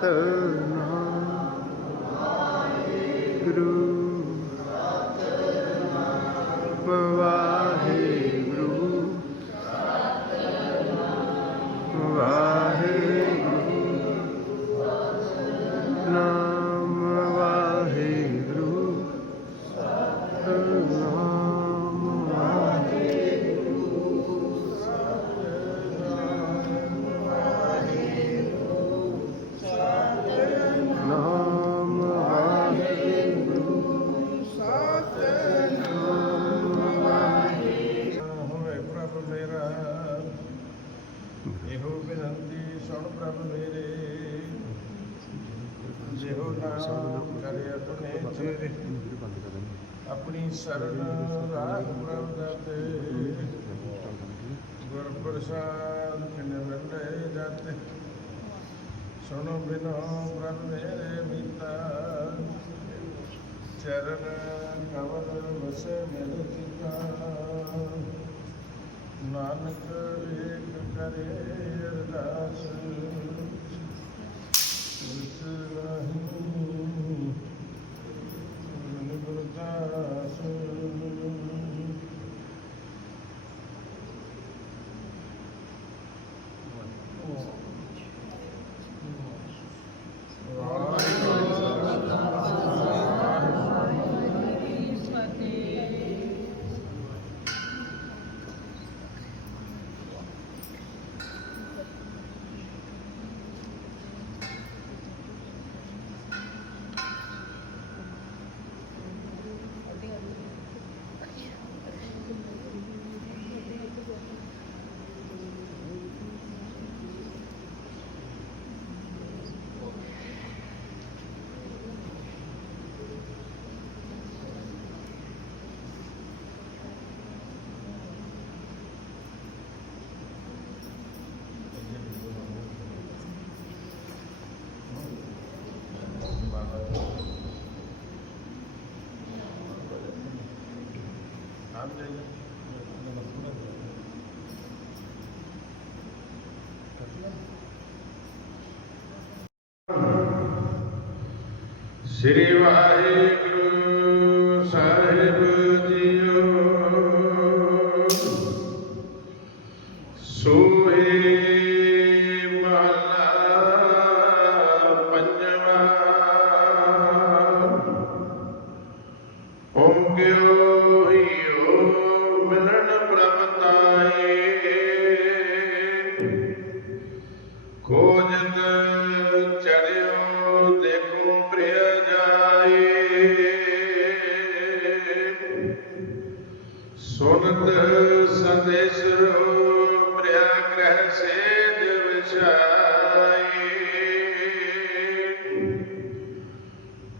doctor ਆਪਣੀ ਸ਼ਰਨ ਰਾਖ ਪ੍ਰਭ ਦਾਤੇ ਗੁਰ ਪ੍ਰਸਾਦ ਕਿਨ ਵੰਡੇ ਜਾਤੇ ਸੁਣੋ ਬਿਨੋ ਪ੍ਰਭ ਮੇਰੇ ਮੀਤਾ। ਚਰਨ ਕਵਲ ਵਸੇ ਮੇਰੇ ਚਿਤਾ। ਨਾਨਕ ਏਕ ਕਰੇ ਅਰਦਾਸ। ਇਸ ਸ੍ਰੀ ਵਾਹਿਗੁਰੂ।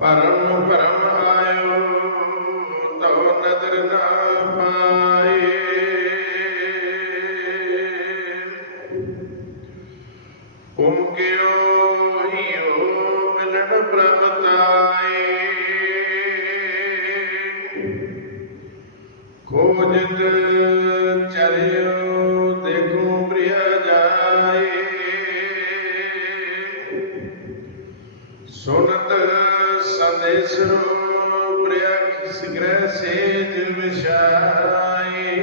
ਪਰਮ ਭਰਮ ਆਇਓ ਤਉ ਨਦਰ ਨਾ ਪਾਏ। ਉਮਕਿਓ ਹਿਓ ਮਿਲਣ ਪ੍ਰਭ ਖੋਜਤ ਸੇਜ ਵਿਸ਼ਾਈ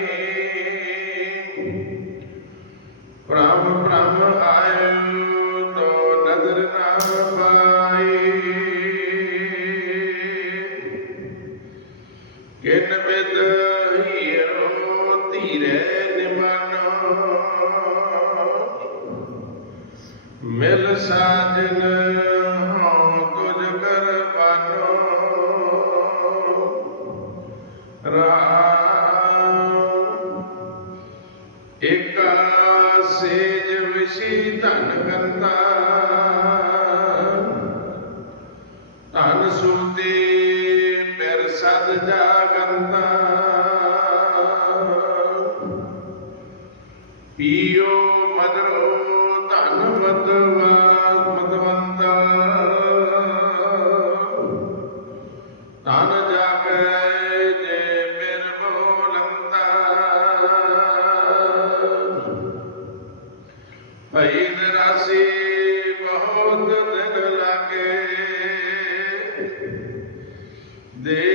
ਪ੍ਰਭ ਪ੍ਰਭ ਆਇਓ ਤੋ ਨਦਰ ਨਾ ਪਾਈ ਕਿਨ ਬਿਦ ਹੀਰੋ ਧੀਰੇ ਨਿਮਾਨੋ ਮਿਲ ਸਾਜਨ ਏਕਾ ਸੇਜ ਵਿਸ਼ੀ ਧਨ ਕੰਤਾ ਧਨ ਸੂਤੀ ਪਿਰ ਸਦ ਜਾਗੰਤਾ। ਪੀਓ ਮਦਰੋ ਧਨ ਮਦਵਾ। ਭਈ ਬਹੁਤ ਦਿਨ ਲਾਗੇ। ਦੇਸ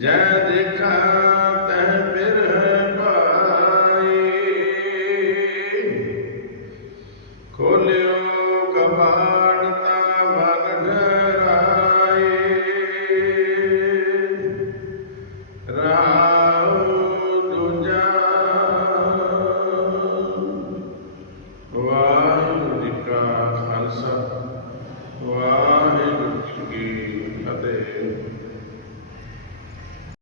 जय